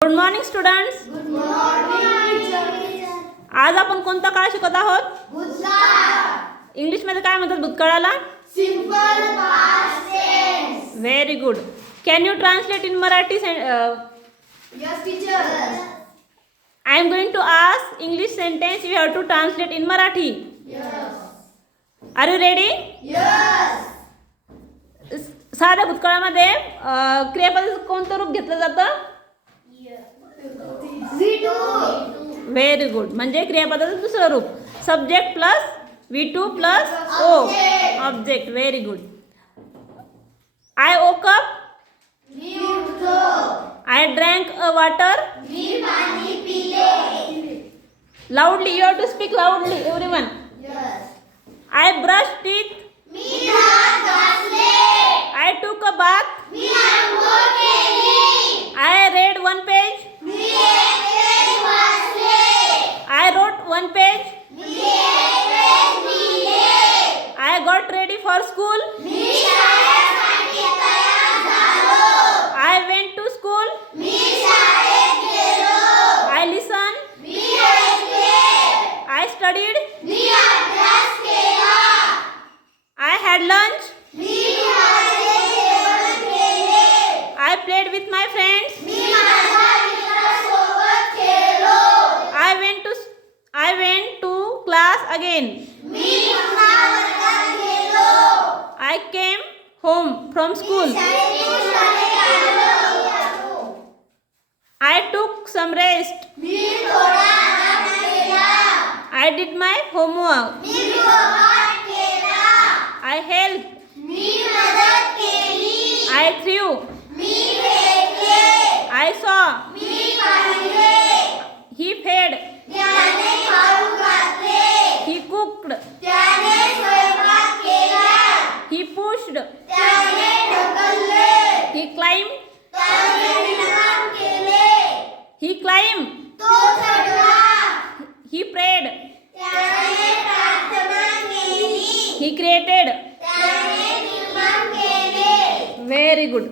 Good morning students. Good morning. आज आपण कोणता काळ शिकत आहोत? भूतकाळ. इंग्लिश मध्ये काय म्हणतात भूतकाळाला? Simple past tense. Very good. Can you translate in Marathi? Yes teacher. I am going to ask English sentence. You have to translate in Marathi. Yes. Are you ready? Yes. साध्या भूतकाळामध्ये क्रियापदाचं कोणतं रूप घेतलं जातं? V2. Very good. म्हणजे क्रियापदाचं दुसरं रूप subject plus V2 plus O object. Very good. I woke up. मी उठलो. I drank a water. मी पाणी पिले. Loudly. You have to speak loudly everyone. Yes. I brush teeth. मी दात घासले. I took a bath. मी अंघोळ केली. I read one page. मी एक पेज वाचले. I wrote one page. मी एक पेज लिहिले. I got ready for school. मी शाळेसाठी तयार झालो. I went to school. मी शाळेत गेलो. I listen. मी ऐकले. I studied. मी अभ्यास केला. I had lunch. मी माझे जेवण केले. I played with my friends. मी माझ्या मित्रासोबत खेळलो. I went to class again. मी पुन्हा वर्गात गेलो. I came home from school. शाळेतून घरी आलो. I took some rest. मी थोडा आराम केला. I did my homework. मी गृहपाठ केला. I helped. मी मदत केली. I threw. मी फेकले. I saw. मी पाहिले. He fed. त्याने खाऊ घातले. He cooked. त्याने स्वयंपाक केला. He pushed. त्याने ढकलले. He climbed. त्याने निर्माण केले. He climbed. तो चढला. He prayed. त्याने प्रार्थना केली. He created. त्याने निर्माण केले. Very good.